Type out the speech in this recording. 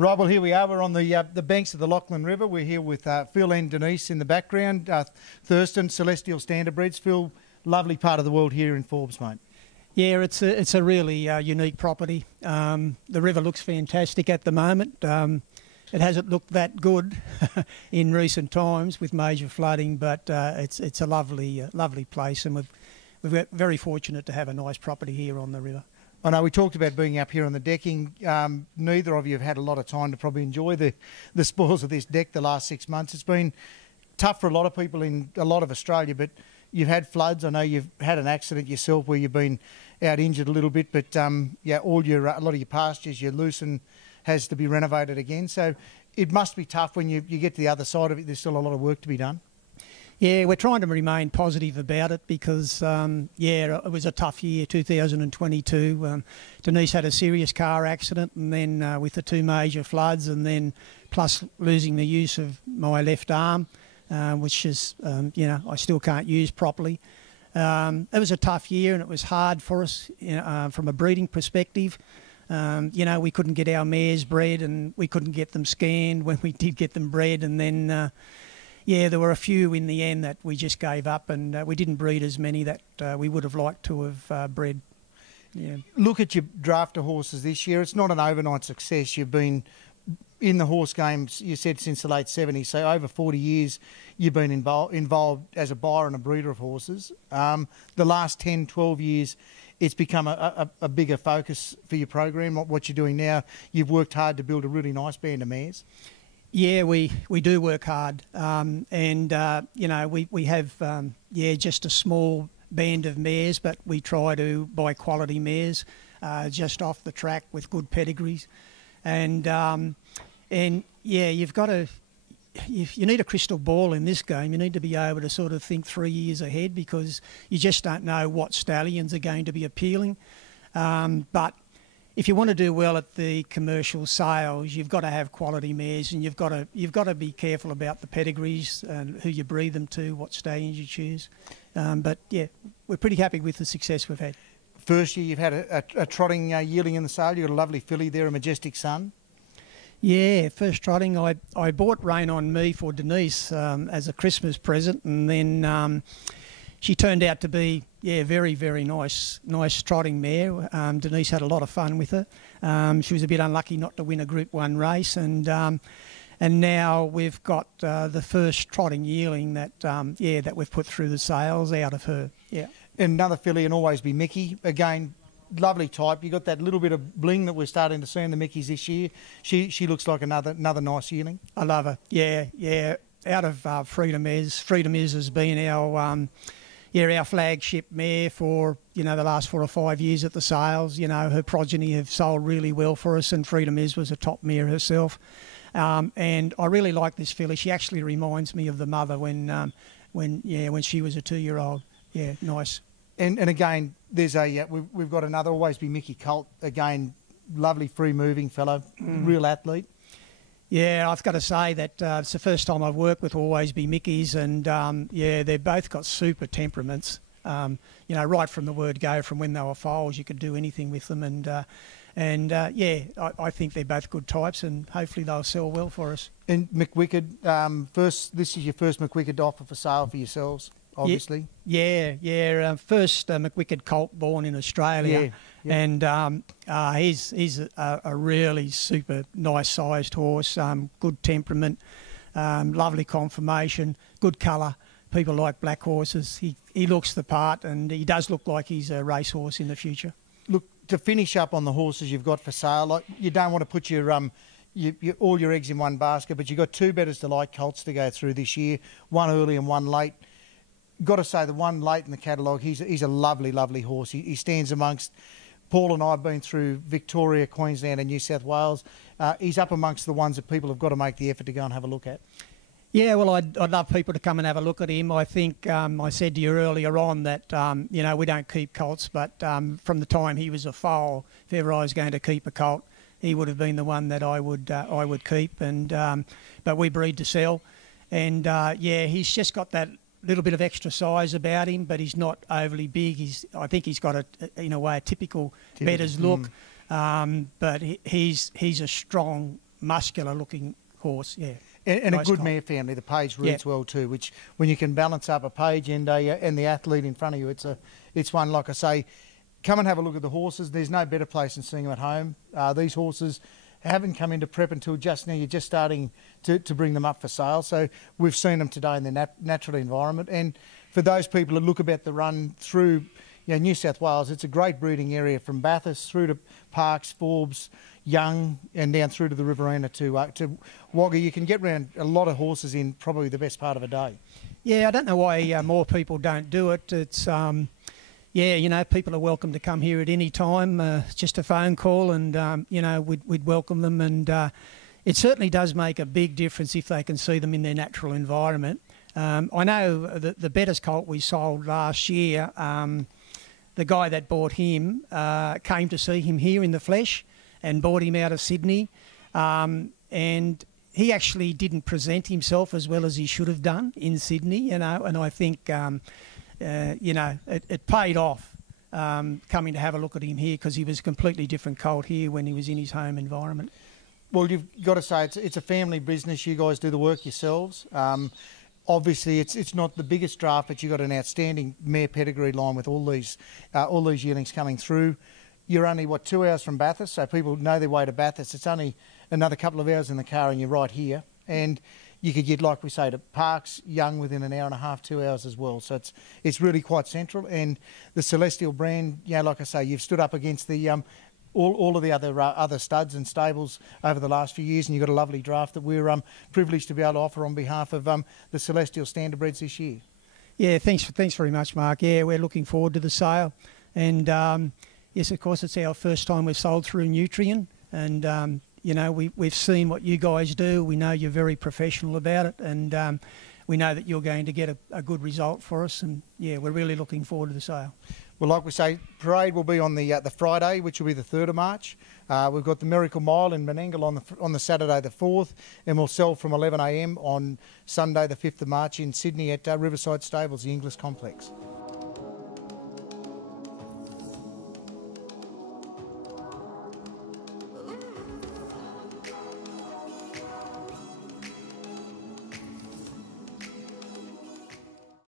Right, well, here we are. We're on the banks of the Lachlan River. We're here with Phil and Denise in the background. Thurston, Celestial Standardbreds. Phil, lovely part of the world here in Forbes, mate. Yeah, it's a really unique property. The river looks fantastic at the moment. It hasn't looked that good in recent times with major flooding, but it's a lovely place, and we're very fortunate to have a nice property here on the river. I know we talked about being up here on the decking. Neither of you have had a lot of time to probably enjoy the spoils of this deck the last 6 months. It's been tough for a lot of people in a lot of Australia, but you've had floods. I know you've had an accident yourself where you've been out injured a little bit, but yeah, a lot of your pastures, your lucerne has to be renovated again. So it must be tough when you get to the other side of it. There's still a lot of work to be done. Yeah, we're trying to remain positive about it because, yeah, it was a tough year, 2022. Denise had a serious car accident, and then with the two major floods, and then plus losing the use of my left arm, which is, you know, I still can't use properly. It was a tough year, and it was hard for us from a breeding perspective. You know, we couldn't get our mares bred, and we couldn't get them scanned when we did get them bred, and then yeah, there were a few in the end that we just gave up, and we didn't breed as many that we would have liked to have bred. Yeah. Look at your drafter horses this year. It's not an overnight success. You've been in the horse games, you said, since the late 70s, so over 40 years you've been involved as a buyer and a breeder of horses. The last 10, 12 years, it's become a bigger focus for your program, what you're doing now. You've worked hard to build a really nice band of mares. Yeah, we do work hard, and you know, we have yeah, just a small band of mares, but we try to buy quality mares just off the track with good pedigrees, and yeah, you've got to. You need a crystal ball in this game. You need to be able to sort of think 3 years ahead, because you just don't know what stallions are going to be appealing, but if you want to do well at the commercial sales, you've got to have quality mares, and you've got to be careful about the pedigrees and who you breed them to, what stallions you choose. But yeah, we're pretty happy with the success we've had. First year you've had a trotting yearling in the sale. You've got a lovely filly there, a Majestic Sun. Yeah, first trotting. I bought Rain on Me for Denise as a Christmas present, and then she turned out to be, yeah, very, very nice trotting mare. Denise had a lot of fun with her. She was a bit unlucky not to win a Group 1 race, and now we've got the first trotting yearling that, yeah, that we've put through the sales out of her. Yeah. And another filly, and Always Be Mickey. Again, lovely type. You got that little bit of bling that we're starting to see in the Mickeys this year. She looks like another nice yearling. I love her. Yeah, yeah. Out of Freedom Is has been our yeah, our flagship mare for, you know, the last 4 or 5 years at the sales. You know, her progeny have sold really well for us, and Freedom Is was a top mare herself. And I really like this filly. She actually reminds me of the mother when she was a 2-year-old. Yeah, nice. And again, there's we've got another Always Be Mickey colt. Again, lovely free moving fellow, real athlete. Yeah, I've got to say that it's the first time I've worked with Always Be Mickeys, and yeah, they've both got super temperaments. You know, right from the word go, from when they were foals, you could do anything with them, and yeah, I think they're both good types, and hopefully they'll sell well for us. And McWicked, this is your first McWicked offer for sale for yourselves, obviously. Yeah. First McWicked colt born in Australia. Yeah. Yeah. And he's a really super nice sized horse, good temperament, lovely conformation, good colour. People like black horses. He looks the part, and he does look like he's a racehorse in the future. Look, to finish up on the horses you've got for sale, like, you don't want to put all your eggs in one basket, but you've got 2 Betters Delight colts to go through this year, one early and one late. Got to say, the one late in the catalogue, he's a lovely, lovely horse. He stands amongst. Paul and I have been through Victoria, Queensland and New South Wales. He's up amongst the ones that people have got to make the effort to go and have a look at. Yeah, well, I'd love people to come and have a look at him. I think I said to you earlier on that, you know, we don't keep colts, but from the time he was a foal, if ever I was going to keep a colt, he would have been the one that I would keep. And but we breed to sell. And, yeah, he's just got that little bit of extra size about him, but he's not overly big. I think he's got in a way, a typical Betters look. But he's a strong muscular looking horse, yeah. And Nice a good colt. mare family. The page roots well too, which when you can balance up a page and the athlete in front of you, it's one, like I say, come and have a look at the horses. There's no better place than seeing them at home. These horses haven't come into prep until just now. You're just starting to bring them up for sale. So we've seen them today in their natural environment. And for those people that look about the run through New South Wales, it's a great breeding area from Bathurst through to Parkes, Forbes, Young, and down through to the Riverina to Wagga. You can get around a lot of horses in probably the best part of a day. Yeah, I don't know why more people don't do it. It's, people are welcome to come here at any time. It's just a phone call and, we'd welcome them. And it certainly does make a big difference if they can see them in their natural environment. I know the Betters colt we sold last year, the guy that bought him came to see him here in the flesh and bought him out of Sydney. And he actually didn't present himself as well as he should have done in Sydney, and I think, it paid off coming to have a look at him here because he was a completely different colt here when he was in his home environment. Well, you've got to say it's a family business. You guys do the work yourselves. Obviously, it's not the biggest draft, but you've got an outstanding mare pedigree line with all these yearlings coming through. You're only, 2 hours from Bathurst, so people know their way to Bathurst. It's only another couple of hours in the car and you're right here. And you could get, like we say, to Parkes, Young within an hour and a half, 2 hours as well. So it's really quite central. And the Celestial brand, like I say, you've stood up against the all of the other studs and stables over the last few years, and you've got a lovely draft that we're privileged to be able to offer on behalf of the Celestial Standardbreds this year. Yeah, thanks very much, Mark. Yeah, we're looking forward to the sale. And yes, of course, it's our first time we've sold through Nutrien. And, we've seen what you guys do. We know you're very professional about it. And we know that you're going to get a good result for us. And, yeah, we're really looking forward to the sale. Well, like we say, parade will be on the Friday, which will be the 3rd of March. We've got the Miracle Mile in Menangle on the Saturday the 4th, and we'll sell from 11 a.m. on Sunday the 5th of March in Sydney at Riverside Stables, the Inglis Complex.